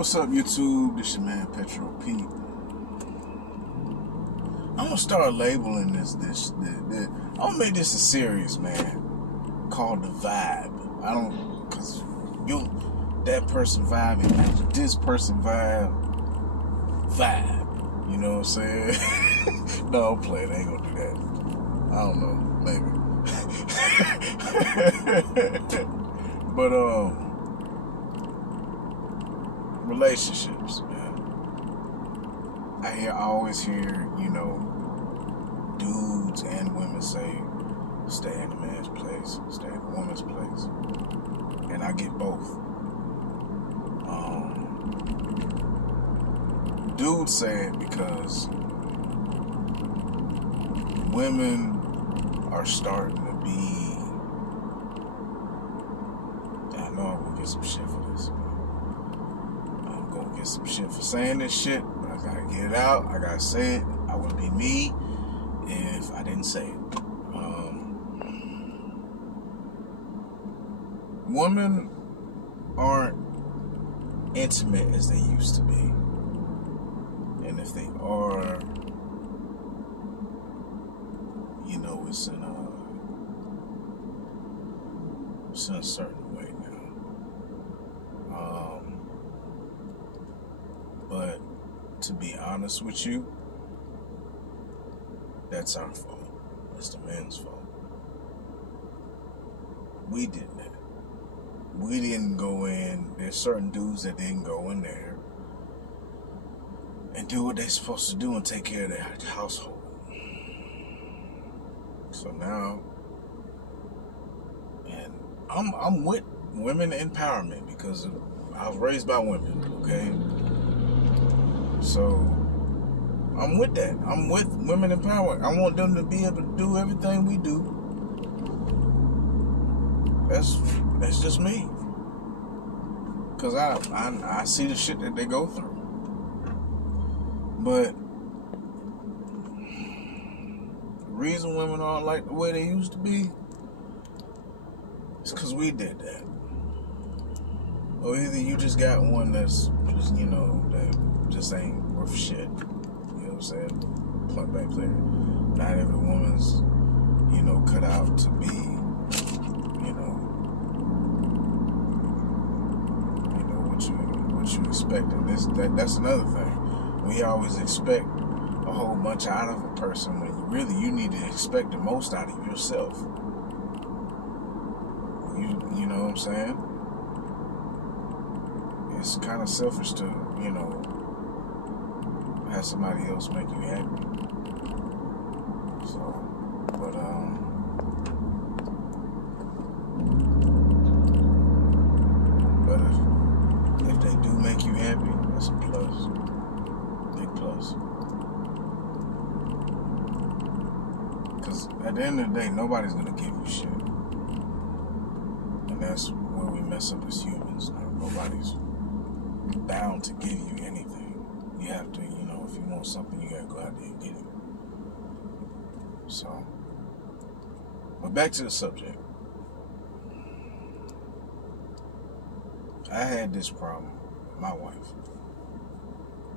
What's up, YouTube? This your man Petro Pete. I'm gonna start labeling this. I'm gonna make this a series, man, called the vibe. Cause that person vibing, this person vibe. You know what I'm saying? No, I'm playing. I ain't gonna do that. I don't know, maybe. But relationships, man. I always hear, dudes and women say, stay in a man's place, stay in a woman's place. And I get both. Dudes say it because women are starting to be, I know I'm gonna get some shit for this. I'm gonna get some shit for saying this shit, but I gotta get it out. I gotta say it. I wouldn't be me if I didn't say it. Women aren't intimate as they used to be. And if they are, it's in a certain way now. But to be honest with you, that's our fault. It's the men's fault. We did that. We didn't go in. There's certain dudes that didn't go in there and do what they're supposed to do and take care of their household. So now, and I'm with women empowerment because I was raised by women, okay? So I'm with that. I'm with women empowerment. I want them to be able to do everything we do. That's just me. Cause I see the shit that they go through. But the reason women aren't like the way they used to be is because we did that. Or either you just got one that's just, that just ain't worth shit. You know what I'm saying? Point blank clear. Not every woman's, cut out to be, what you expect. And that's another thing. We always expect a whole bunch out of a person when you need to expect the most out of yourself. You know what I'm saying? It's kind of selfish to, have somebody else make you happy. So, but if they do make you happy, that's a plus. Big plus. Because at the end of the day, nobody's going to give you shit. And that's where we mess up as humans. Nobody's bound to give you anything. You have to, if you want something, you got to go out there and get it. So, but back to the subject. I had this problem with my wife.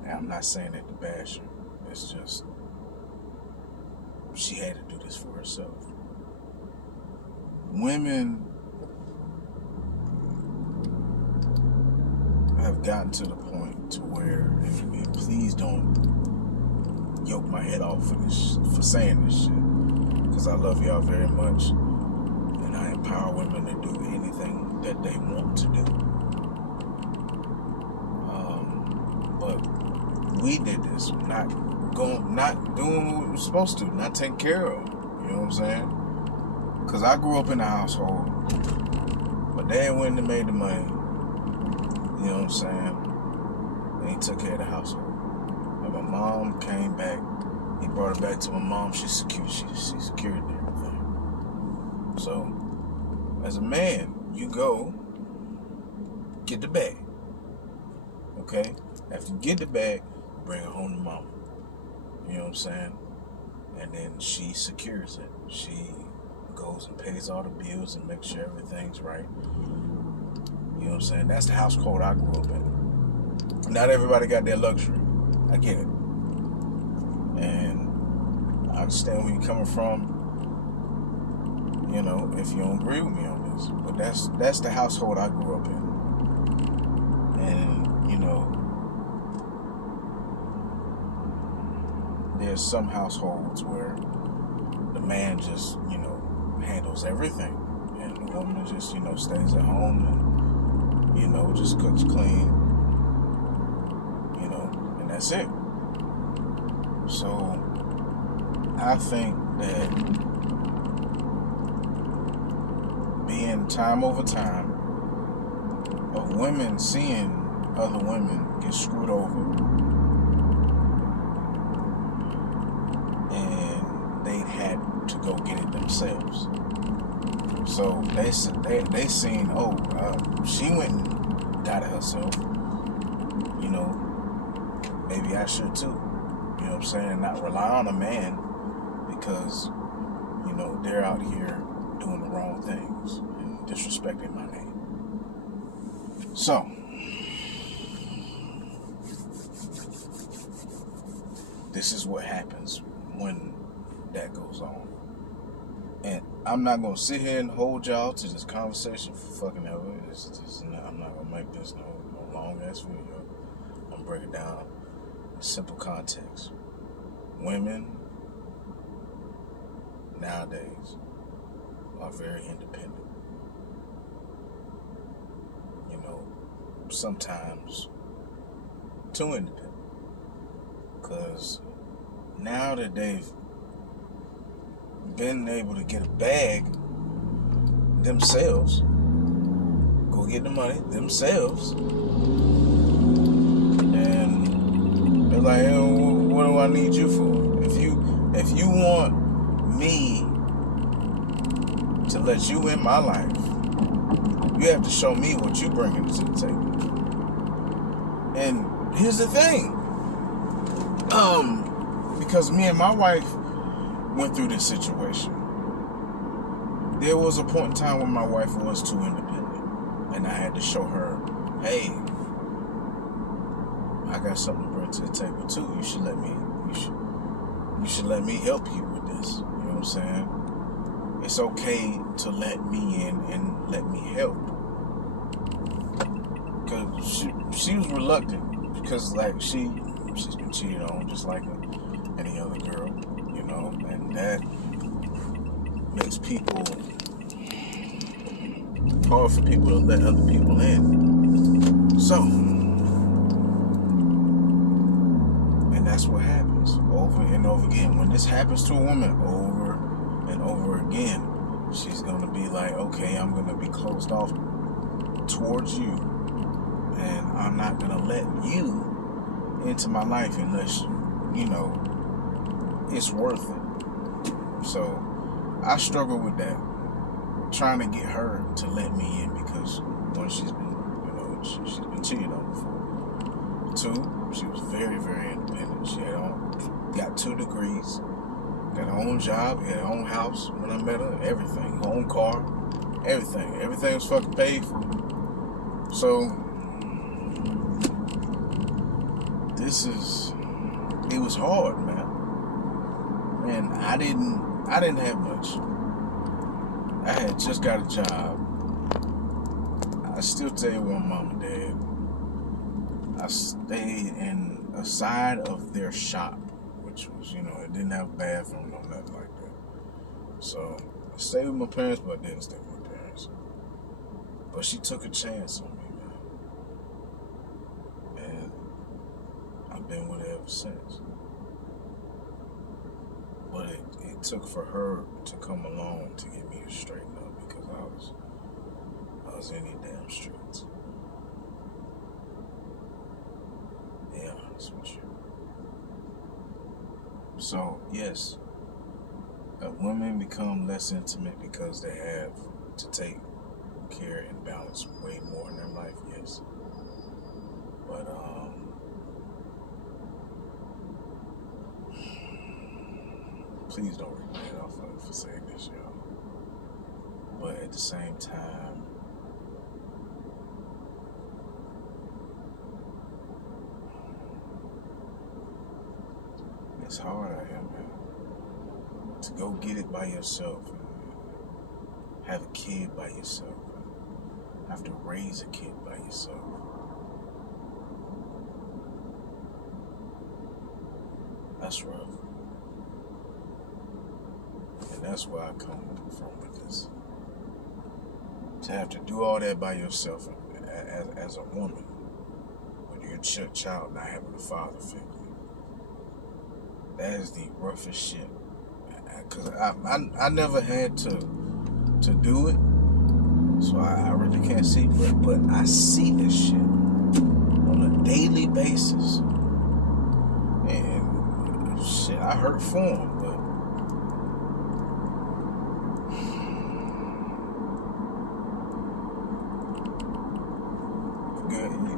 Now, I'm not saying that to bash her. It's just, she had to do this for herself. Women have gotten to the point to where, and please don't yoke my head off for saying this shit, because I love y'all very much, and I empower women to do anything that they want to do. But we did this, not doing what we were supposed to, not taking care of. You know what I'm saying? Because I grew up in a household. My dad went and made the money. You know what I'm saying? And he took care of the household. And my mom came back. He brought her back to my mom. She secured everything. So, as a man, you go get the bag. Okay? After you get the bag, bring it home to mama. You know what I'm saying? And then she secures it. She goes and pays all the bills and makes sure everything's right. You know what I'm saying? That's the house code I grew up in. Not everybody got that luxury. I get it. And I understand where you're coming from, you know, if you don't agree with me on this. But that's the household I grew up in. And, you know, there's some households where the man just, you know, handles everything. And the woman just, you know, stays at home and, you know, just cooks, clean, you know, and that's it. So I think that being time over time of women seeing other women get screwed over, and they had to go get it themselves. So they seen, she went and got it herself. You know, maybe I should too. You know what I'm saying? Not rely on a man because, you know, they're out here doing the wrong things and disrespecting my name. So, this is what happens when that goes on. And I'm not going to sit here and hold y'all to this conversation for fucking ever. I'm not going to make this no long ass video. I'm going to break it down in simple context. Women nowadays are very independent. You know, sometimes too independent. Because now that they've been able to get a bag themselves, go get the money themselves, and they're like, hey, what do I need you for? If you want me to let you in my life, you have to show me what you bringing to the table. And here's the thing, because me and my wife went through this situation. There was a point in time when my wife was too independent, and I had to show her, hey, I got something to bring to the table too. You should let me help you with this. You know what I'm saying? It's okay to let me in and let me help. Because she was reluctant, because like she's been cheated on just like any other girl, you know, and that makes people hard for people to let other people in. So, and that's what happens over and over again. When this happens to a woman over and over again, she's gonna be like, okay, I'm gonna be closed off towards you, and I'm not gonna let you into my life unless, you know, it's worth it. So I struggle with that, trying to get her to let me in, because one, she's been, you know, she's been cheated on before. Two, she was very, very independent. She had got 2 degrees, got her own job, had her own house when I met her, everything, her own car, everything. Everything was fucking paid for. So it was hard, man. And I didn't have much. I had just got a job. I still stay with my mom and dad. I stayed in a side of their shop, which was, you know, it didn't have a bathroom or nothing like that. So I stayed with my parents, but I didn't stay with my parents. But she took a chance on me, man. And I've been with her ever since. But it took for her to come along to get me to straighten up, because I was in these damn streets. Be honest with you. So yes, women become less intimate because they have to take care and balance way more in their life. Yes, but please don't rip me off for saying this, y'all. But at the same time, It's hard out here, man. To go get it by yourself, have a kid by yourself, have to raise a kid by yourself. That's rough. And that's where I come from with this. To have to do all that by yourself as a woman, with your child not having a father figure. That is the roughest shit. Because I never had to do it, so I really can't see. But I see this shit on a daily basis. And shit, I hurt for him, but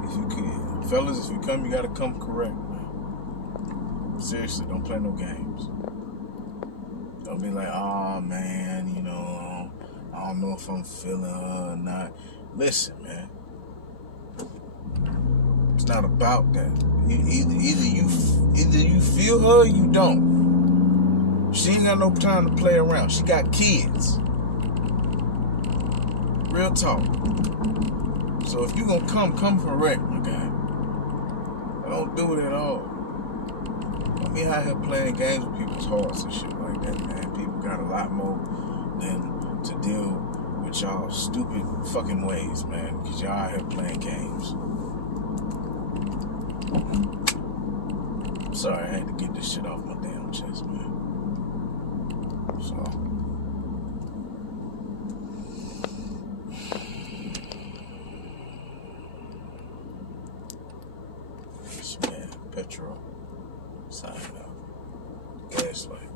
if you could, fellas, if you come, you gotta come correct, man. Seriously, don't play no games. Don't be like, oh man, you know, I don't know if I'm feeling her or not. Listen, man, it's not about that. Either you feel her or you don't. She ain't got no time to play around. She got kids. Real talk. So if you gonna come correct, my guy. Don't do it at all. Don't be out here playing games with people's hearts and shit like that, man. People got a lot more than to deal with y'all stupid fucking ways, man. Because y'all out here playing games. Sorry, I had to get this shit off my damn chest, man. So, it's man, Petro, signing out. Gaslight.